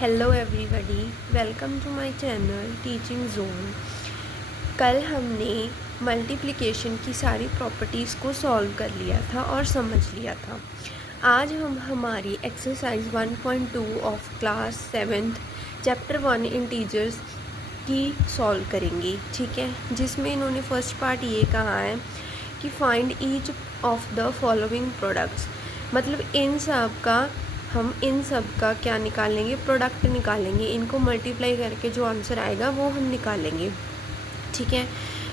Hello everybody, welcome to my channel Teaching Zone. कल हमने multiplication की सारी प्रॉपर्टीज़ को सॉल्व कर लिया था और समझ लिया था। आज हम हमारी exercise 1.2 of class 7th chapter 1 integers की सॉल्व करेंगे, ठीक है। जिसमें इन्होंने फर्स्ट पार्ट ये कहा है कि find each of the following products, मतलब हम इन सब का क्या निकालेंगे, प्रोडक्ट निकालेंगे। इनको मल्टीप्लाई करके जो आंसर आएगा वो हम निकालेंगे, ठीक है।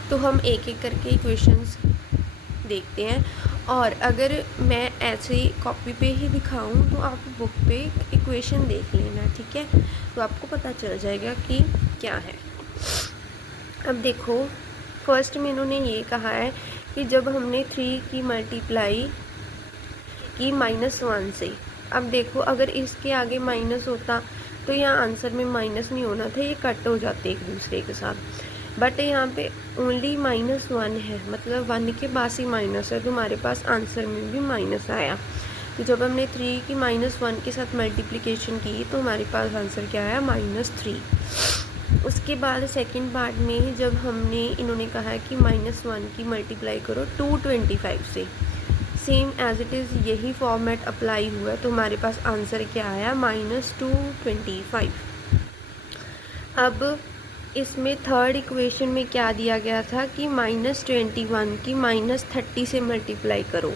तो हम एक एक करके इक्वेशंस देखते हैं, और अगर मैं ऐसे कॉपी पे ही दिखाऊं तो आप बुक पे इक्वेशन देख लेना, ठीक है। तो आपको पता चल जाएगा कि क्या है। अब देखो, फर्स्ट में इन्होंने ये कहा है कि जब हमने 3 की मल्टीप्लाई की -1 से, अब देखो अगर इसके आगे माइनस होता तो यहाँ आंसर में माइनस नहीं होना था, ये कट हो जाते एक दूसरे के साथ। बट यहाँ पे ओनली -1 है, मतलब 1 के पास ही माइनस है, तो हमारे पास आंसर में भी माइनस आया। तो जब हमने 3 की -1 के साथ मल्टीप्लिकेशन की तो हमारे पास आंसर क्या आया, -3। उसके बाद सेकंड पार्ट में जब इन्होंने कहा है कि -1 की मल्टीप्लाई करो 225 से, सेम एज इट इज़ यही फॉर्मेट अप्लाई हुआ है, तो हमारे पास आंसर क्या आया, -225। अब इसमें थर्ड इक्वेशन में क्या दिया गया था कि -21 की -30 से मल्टीप्लाई करो।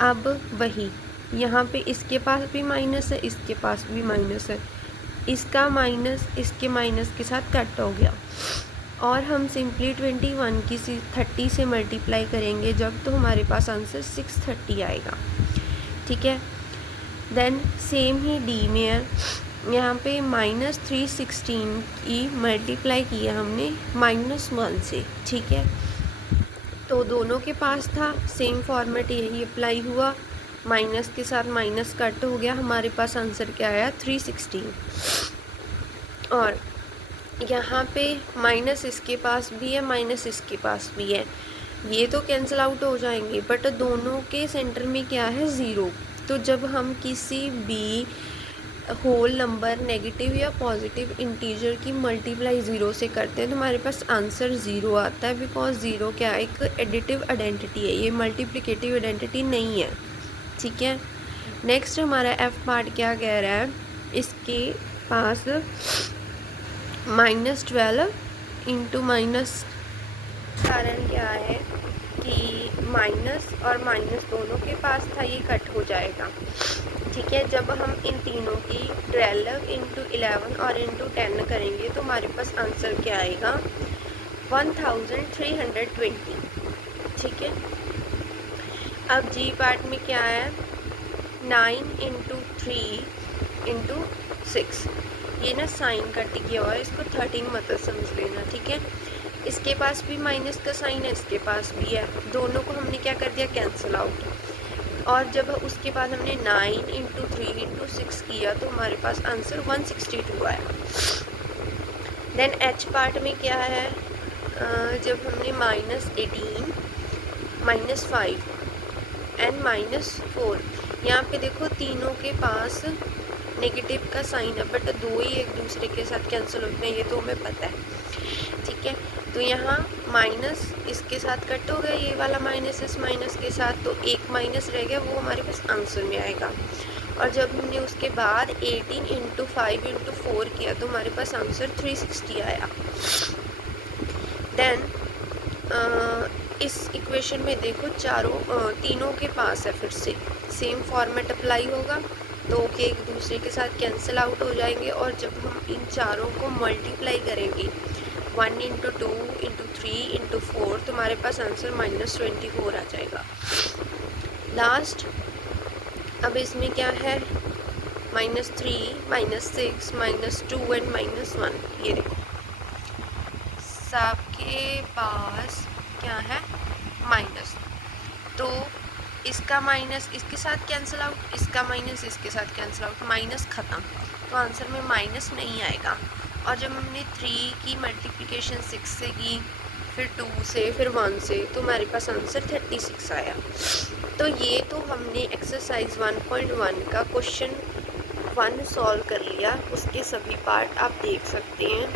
अब वही यहाँ पे इसके पास भी माइनस है, इसके पास भी माइनस है, इसका माइनस इसके माइनस के साथ कट हो गया, और हम सिंपली 21 की 30 से मल्टीप्लाई करेंगे जब, तो हमारे पास आंसर 630 आएगा, ठीक है। देन सेम ही डी में है, यहाँ पे -316 की मल्टीप्लाई किया हमने -1 से, ठीक है। तो दोनों के पास था, सेम फॉर्मेट यही अप्लाई हुआ, माइनस के साथ माइनस कट हो गया, हमारे पास आंसर क्या आया, 316। और यहाँ पे माइनस इसके पास भी है, माइनस इसके पास भी है, ये तो कैंसिल आउट हो जाएंगे, बट दोनों के सेंटर में क्या है, 0। तो जब हम किसी भी होल नंबर नेगेटिव या पॉजिटिव इंटीजर की मल्टीप्लाई 0 से करते हैं तो हमारे पास आंसर 0 आता है, बिकॉज 0 क्या है, एक एडिटिव आइडेंटिटी है, ये मल्टीप्लिकेटिव आइडेंटिटी नहीं है, ठीक है। नेक्स्ट हमारा एफ पार्ट क्या कह रहा है, इसके पास -12 इंटू माइनस, कारण क्या है कि माइनस और माइनस दोनों के पास था, ये कट हो जाएगा, ठीक है। जब हम इन तीनों की 12 इंटू 11 और इंटू 10 करेंगे तो हमारे पास आंसर क्या आएगा, 1320, ठीक है। अब जी पार्ट में क्या है, 9 इंटू 3 इंटू 6, ये ना साइन कट गया हुआ है, इसको 13 मतलब समझ लेना, ठीक है। इसके पास भी माइनस का साइन है, इसके पास भी है, दोनों को हमने क्या कर दिया, कैंसिल आउट। और जब उसके बाद हमने 9 इंटू 3 इंटू 6 किया तो हमारे पास आंसर 162 आया। देन एच पार्ट में क्या है, जब हमने -18 -5 एंड -4, यहाँ पे देखो तीनों के पास नेगेटिव का साइन है, बट दो ही एक दूसरे के साथ कैंसिल होते हैं, ये तो हमें पता है, ठीक है। तो यहाँ माइनस इसके साथ कट हो गया, ये वाला माइनस इस माइनस के साथ, तो एक माइनस रह गया, वो हमारे पास आंसर में आएगा। और जब हमने उसके बाद 18 इंटू 5 इंटू 4 किया तो हमारे पास आंसर 360 आया। देन इस इक्वेशन में देखो तीनों के पास है, फिर से सेम फॉर्मेट अप्लाई होगा, दो के एक दूसरे के साथ कैंसिल आउट हो जाएंगे, और जब हम इन चारों को मल्टीप्लाई करेंगे 1 इंटू 2 इंटू 3 इंटू 4 तो हमारे पास आंसर -24 आ जाएगा। लास्ट, अब इसमें क्या है, -3 -6 -2 एंड -1, ये देखो सबके पास क्या है, माइनस, तो इसका माइनस इसके साथ कैंसिल आउट, इसका माइनस इसके साथ कैंसिल आउट, माइनस ख़त्म, तो आंसर में माइनस नहीं आएगा। और जब हमने 3 की मल्टीप्लिकेशन 6 से की, फिर 2 से, फिर 1 से, तो हमारे पास आंसर 36 आया। तो ये तो हमने एक्सरसाइज 1.1 का क्वेश्चन 1 सॉल्व कर लिया, उसके सभी पार्ट आप देख सकते हैं।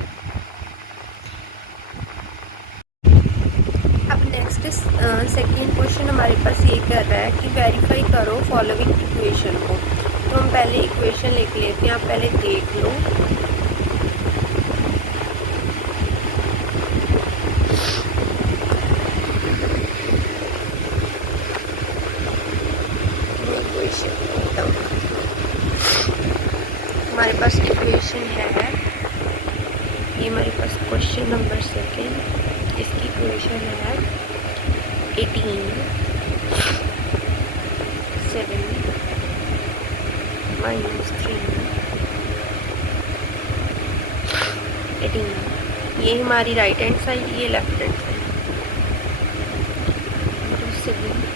अब नेक्स्ट सेकेंड क्वेश्चन हमारे पास ये कर रहा है कि वेरीफाई करो फॉलोइंग इक्वेशन को। तो हम पहले इक्वेशन लिख लेते हैं, आप पहले देख लो। हमारे पास इक्वेशन है, ये हमारे पास क्वेश्चन नंबर सेकेंड, इसकी इक्वेशन है 18 7 -3 18। ये हमारी राइट हैंड साइड, ये लेफ्ट हैंड साइड। 7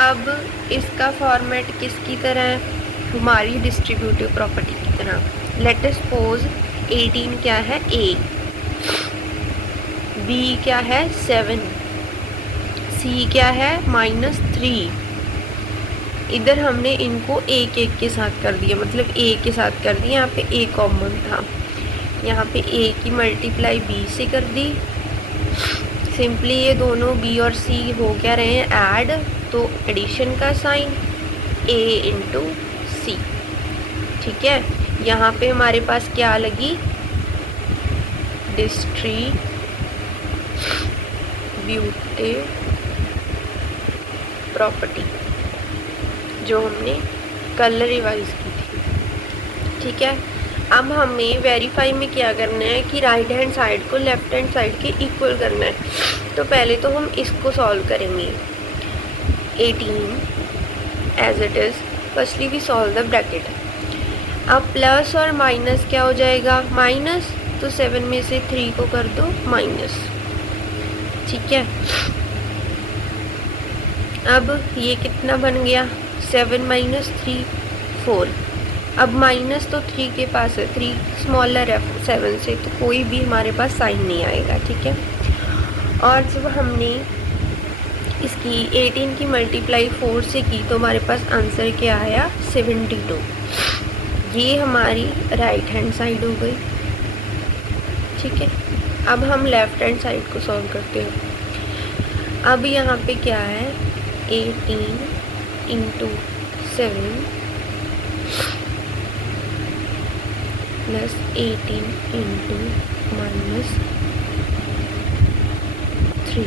अब इसका फॉर्मेट किसकी तरह है? हमारी डिस्ट्रीब्यूटिव प्रॉपर्टी की तरह। लेट अस सपोज 18 क्या है? ए, बी क्या है? 7, सी क्या है? -3। इधर हमने इनको एक एक के साथ कर दिया, मतलब ए के साथ कर दिया। यहाँ पे ए कॉमन था, यहाँ पे ए की मल्टीप्लाई बी से कर दी। सिंपली ये दोनों बी और सी हो क्या रहे हैं? ऐड, तो एडिशन का साइन ए इंटू सी। ठीक है, यहाँ पे हमारे पास क्या लगी? डिस्ट्रीब्यूटिव प्रॉपर्टी, जो हमने कल रिवाइज की थी। ठीक है, अब हमें वेरीफाई में क्या करना है कि राइट हैंड साइड को लेफ्ट हैंड साइड के इक्वल करना है। तो पहले तो हम इसको सॉल्व करेंगे। 18 as it is, firstly we solve the bracket. अब प्लस और माइनस क्या हो जाएगा? माइनस, तो 7 में से 3 को कर दो माइनस। ठीक है, अब ये कितना बन गया? 7 - 3 4। अब माइनस तो 3 के पास है, 3 स्मॉलर है 7 से, तो कोई भी हमारे पास साइन नहीं आएगा। ठीक है, और जब हमने इसकी 18 की मल्टीप्लाई 4 से की तो हमारे पास आंसर क्या आया? 72। ये हमारी राइट हैंड साइड हो गई। ठीक है, अब हम लेफ्ट हैंड साइड को सॉल्व करते हैं। अब यहाँ पे क्या है? 18 × 7 प्लस 18 × -3।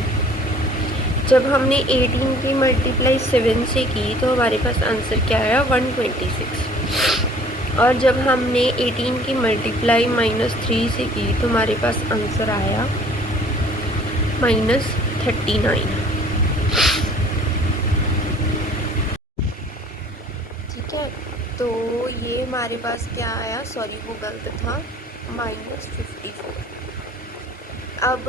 जब हमने 18 की मल्टीप्लाई 7 से की तो हमारे पास आंसर क्या आया? 126। और जब हमने 18 की मल्टीप्लाई -3 से की तो हमारे पास आंसर आया -39। ठीक है, तो ये हमारे पास क्या आया? सॉरी, वो गलत था, -54। अब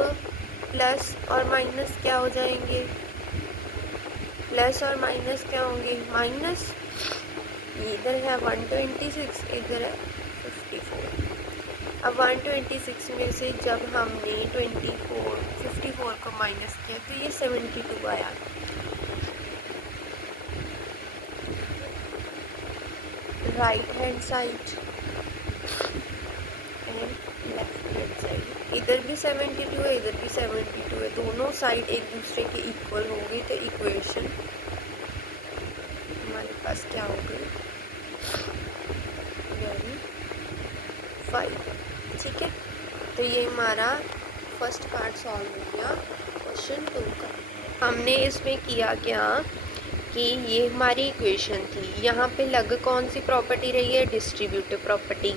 प्लस और माइनस क्या हो जाएंगे? प्लस और माइनस क्या होंगे? माइनस, इधर है 126, इधर है 54। अब 126 में से जब हमने 54 को माइनस किया तो ये 72 आया। Right hand side and left hand side, इधर भी 72 है, इधर भी 72 है, दोनों साइड एक दूसरे के इक्वल हो गई। तो इक्वेशन हमारे पास क्या हो गई? 5। ठीक है, तो ये हमारा फर्स्ट पार्ट सॉल्व हो गया क्वेश्चन 2 का। हमने इसमें किया क्या कि ये हमारी इक्वेशन थी, यहाँ पे लग कौन सी प्रॉपर्टी रही है? Distributive property.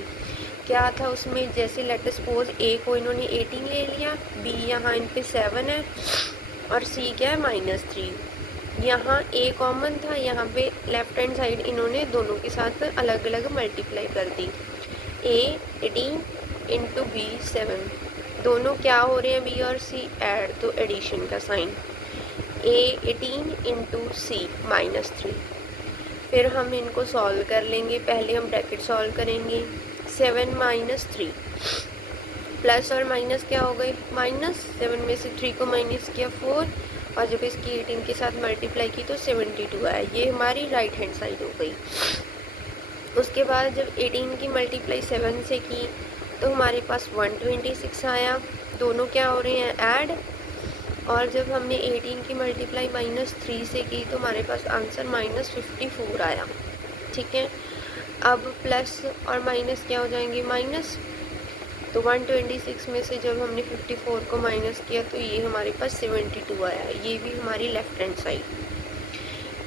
क्या था उसमें? जैसे लेट अस सपोज ए को इन्होंने 18 ले लिया, बी यहाँ इन पे 7 है और सी क्या है? -3। यहाँ ए कॉमन था, यहाँ पे लेफ्ट हैंड साइड इन्होंने दोनों के साथ अलग अलग मल्टीप्लाई कर दी। ए 18 × बी 7, दोनों क्या हो रहे हैं? बी और सी ऐड, तो एडिशन का साइन। ए 18 × सी -3। फिर हम इनको सॉल्व कर लेंगे। पहले हम ब्रैकेट सॉल्व करेंगे। 7 - 3 प्लस और माइनस क्या हो गई, माइनस 7 में से 3 को माइनस किया 4, और जब इसकी 18 के साथ मल्टीप्लाई की तो 72 आया। ये हमारी राइट हैंड साइड हो गई। उसके बाद जब 18 की मल्टीप्लाई 7 से की तो हमारे पास 126 आया। दोनों क्या हो रहे हैं, ऐड। और जब हमने 18 की मल्टीप्लाई -3 से की तो हमारे पास आंसर -54 आया। ठीक है, अब प्लस और माइनस क्या हो जाएंगे, माइनस। तो 126 में से जब हमने 54 को माइनस किया तो ये हमारे पास 72 आया। ये भी हमारी लेफ़्ट हैंड साइड।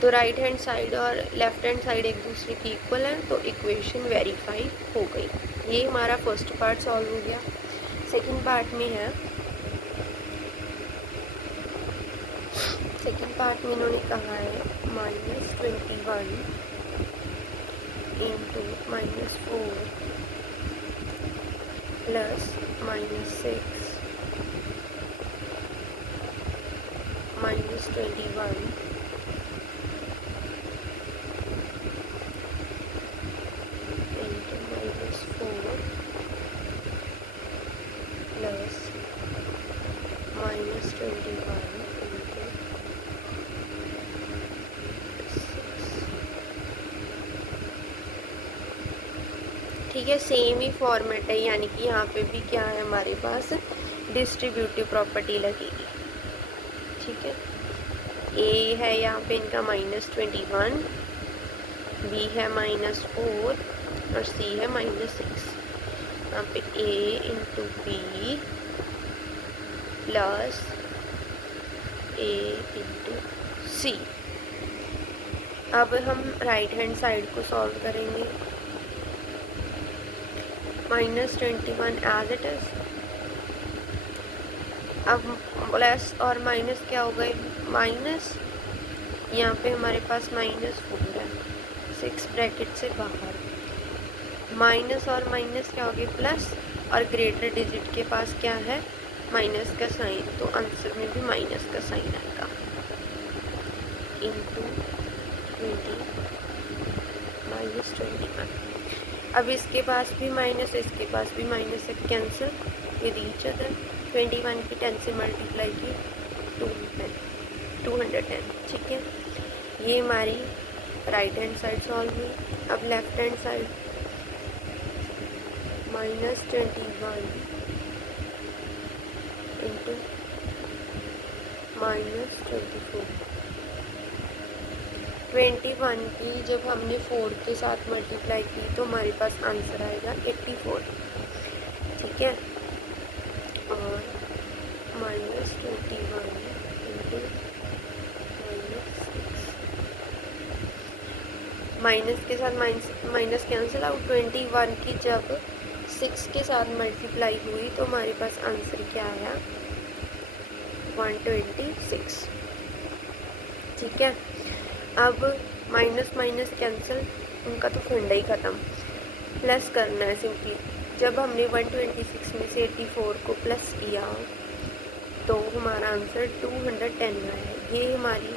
तो राइट हैंड साइड और लेफ़्ट हैंड साइड एक दूसरे की इक्वल है, तो इक्वेशन वेरीफाई हो गई। ये हमारा फर्स्ट पार्ट सॉल्व हो गया। सेकंड पार्ट में है, सेकंड पार्ट में इन्होंने कहा है -21 into -4 plus -6 -21 into -4 plus -21 into 6। ठीक है, सेम ही फॉर्मेट है, यानी कि यहाँ पे भी क्या है हमारे पास, डिस्ट्रीब्यूटिव प्रॉपर्टी लगेगी। ठीक है, ए है यहाँ पे इनका -21, बी है -4 और सी है -6। यहाँ पे ए इंटू बी प्लस ए इंटू सी। अब हम राइट हैंड साइड को सॉल्व करेंगे। -21 एज इट इज़। अब प्लस और माइनस क्या हो गए, माइनस, यहाँ पे हमारे पास -4 है, 6 ब्रैकेट से बाहर, माइनस और माइनस क्या हो गए, प्लस, और ग्रेटर डिजिट के पास क्या है, माइनस का साइन, तो आंसर में भी माइनस का साइन आएगा। इंटू 20 -21। अब इसके पास भी माइनस है, इसके पास भी माइनस है, कैंसिल विद ईच अदर। 21 की 10 से मल्टीप्लाई की 210। ठीक है, ये हमारी राइट हैंड साइड सॉल्व हुई। अब लेफ्ट हैंड साइड -21 इंटू -24। 21 की जब हमने 4 के साथ मल्टीप्लाई की तो हमारे पास आंसर आएगा 84। ठीक है, और -21 इंटू -6, माइनस के साथ माइनस कैंसिल आउट। 21 की जब 6 के साथ मल्टीप्लाई हुई तो हमारे पास आंसर क्या आया, 126। ठीक है, अब माइनस माइनस कैंसिल, उनका तो फंडा ही ख़त्म। प्लस करना है सिंपली। जब हमने 126 में से 84 को प्लस किया तो हमारा आंसर 210 आया। ये हमारी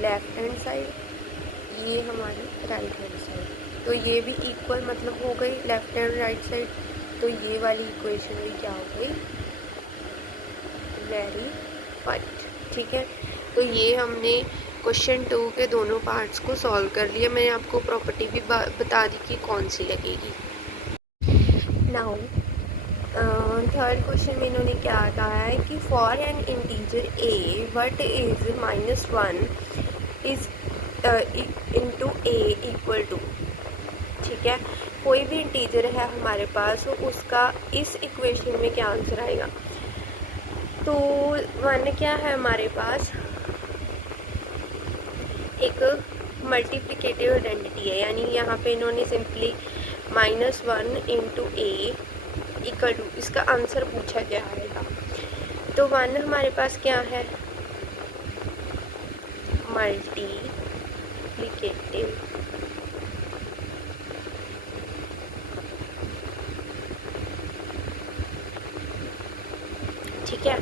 लेफ़्ट हैंड साइड, ये हमारी राइट हैंड साइड। तो ये भी इक्वल मतलब हो गई लेफ़्ट हैंड राइट साइड। तो ये वाली इक्वेशन भी क्या हो गई, वेरीफाइड। ठीक है, तो ये हमने क्वेश्चन 2 के दोनों पार्ट्स को सॉल्व कर लिया। मैंने आपको प्रॉपर्टी भी बता दी कि कौन सी लगेगी। नाउ थर्ड क्वेश्चन में इन्होंने क्या कहा है कि for an integer a what is -1 is into a equal to. ठीक है, कोई भी इंटीजर है हमारे पास, तो उसका इस इक्वेशन में क्या आंसर आएगा। तो 1 क्या है हमारे पास, एक मल्टीप्लिकेटिव आइडेंटिटी है, यानी यहाँ पे इन्होंने simply -1 into a equal to, इसका आंसर पूछा क्या आएगा। तो 1 हमारे पास क्या है, मल्टीप्लिकेटिव। ठीक है,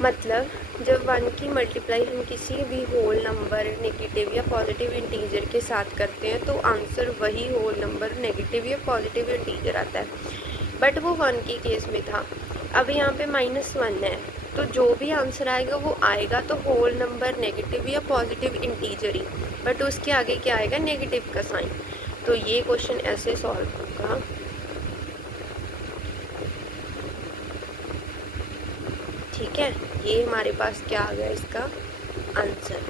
मतलब जब 1 की मल्टीप्लाई हम किसी भी होल नंबर नेगेटिव या पॉजिटिव इंटीजर के साथ करते हैं तो आंसर वही होल नंबर नेगेटिव या पॉजिटिव इंटीजर आता है। बट वो 1 के केस में था। अब यहाँ पे -1 है, तो जो भी आंसर आएगा वो आएगा तो होल नंबर नेगेटिव या पॉजिटिव इंटीजर ही, बट उसके आगे क्या आएगा, नेगेटिव का साइन। तो ये क्वेश्चन ऐसे सॉल्व होगा। ठीक है, ये हमारे पास क्या आ गया इसका आंसर।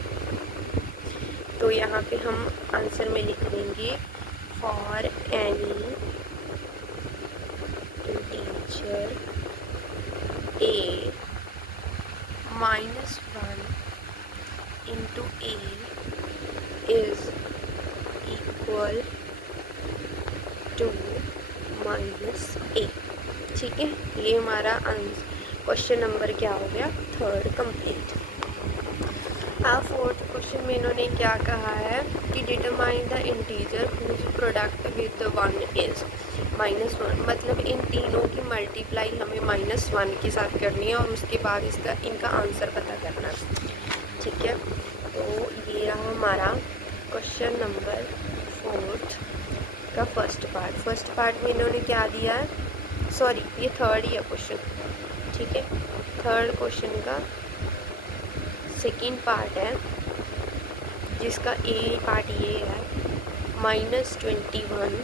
तो यहाँ पे हम आंसर में लिख देंगे for any integer a -1 into a is equal to -a। ठीक है, ये हमारा आंसर क्वेश्चन नंबर क्या हो गया, 3rd कंप्लीट। अब 4th क्वेश्चन में इन्होंने क्या कहा है कि determine the integer whose product with 1 is -1, मतलब इन तीनों की मल्टीप्लाई हमें -1 के साथ करनी है और उसके बाद इनका आंसर पता करना है। ठीक है, तो ये रहा हमारा क्वेश्चन नंबर 4th का फर्स्ट पार्ट में इन्होंने क्या दिया है, सॉरी ये 3rd ही है क्वेश्चन। ठीक है, 3rd क्वेश्चन का 2nd पार्ट है, जिसका ए पार्ट ये है -21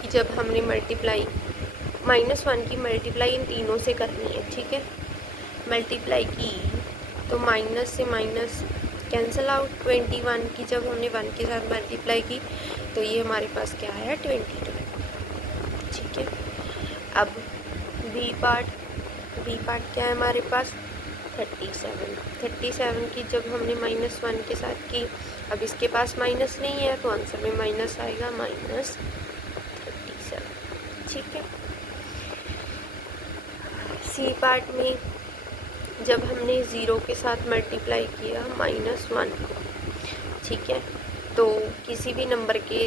कि जब हमने मल्टीप्लाई -1 की मल्टीप्लाई इन तीनों से करनी है। ठीक है, मल्टीप्लाई की तो माइनस से माइनस कैंसिल आउट, 21 की जब हमने 1 के साथ मल्टीप्लाई की तो ये हमारे पास क्या है 22। ठीक है, अब बी पार्ट क्या है हमारे पास 37 की जब हमने -1 के साथ की, अब इसके पास माइनस नहीं है तो आंसर में माइनस आएगा -37। ठीक है, सी पार्ट में जब हमने 0 के साथ मल्टीप्लाई किया -1 को, ठीक है, तो किसी भी नंबर के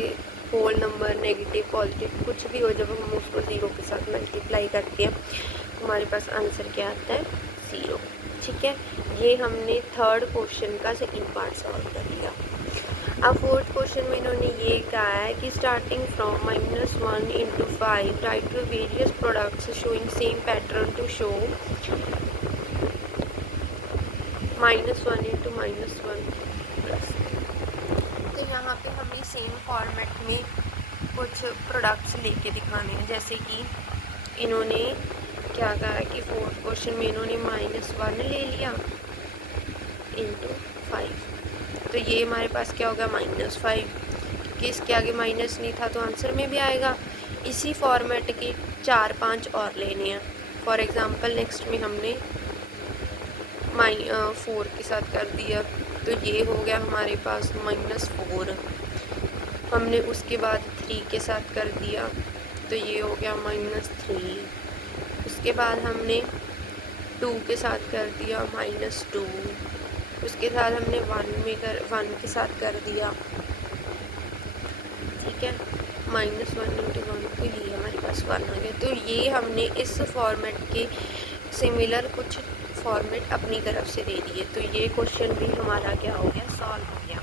होल नंबर नेगेटिव पॉजिटिव कुछ भी हो, जब हम उसको 0 के साथ मल्टीप्लाई करते हैं तो हमारे पास आंसर क्या आता है 0। ठीक है, ये हमने 3rd क्वेश्चन का 2nd पार्ट सॉल्व कर लिया। अब 4th क्वेश्चन में इन्होंने ये कहा है कि starting from -1 into 5 right to various products showing same pattern to show -1 into -1 plus. तो यहाँ पे हमें सेम फॉर्मेट में कुछ प्रोडक्ट्स लेके दिखाने हैं, जैसे कि इन्होंने क्या कहा है कि 4th क्वेश्चन में इन्होंने -1 ले लिया into 5, तो ये हमारे पास क्या होगा -5, क्योंकि इसके आगे माइनस नहीं था तो आंसर में भी आएगा। इसी फॉर्मेट के 4-5 और लेने हैं। फॉर एग्ज़ाम्पल नेक्स्ट में हमने 4 के साथ कर दिया तो ये हो गया हमारे पास -4। हमने उसके बाद 3 के साथ कर दिया तो ये हो गया -3। उसके बाद हमने 2 के साथ कर दिया -2। उसके साथ हमने 1 के साथ कर दिया। ठीक है, -1 into 1, तो ये हमारे पास 1 आ गया। तो ये हमने इस फॉर्मेट के सिमिलर कुछ फॉर्मेट अपनी तरफ से दे दिए, तो ये क्वेश्चन भी हमारा क्या हो गया, सॉल्व हो गया।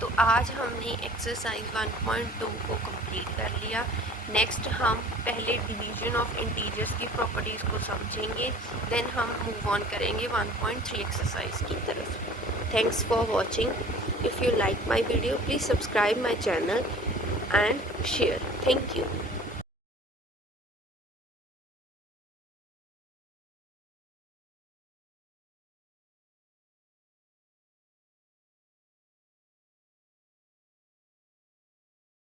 तो आज हमने एक्सरसाइज 1.2 को कंप्लीट कर लिया। नेक्स्ट हम पहले डिवीजन ऑफ इंटीजर्स की प्रॉपर्टीज़ को समझेंगे, देन हम मूव ऑन करेंगे 1.3 एक्सरसाइज की तरफ। Thanks for watching. If you like my video please subscribe my channel and share. Thank you.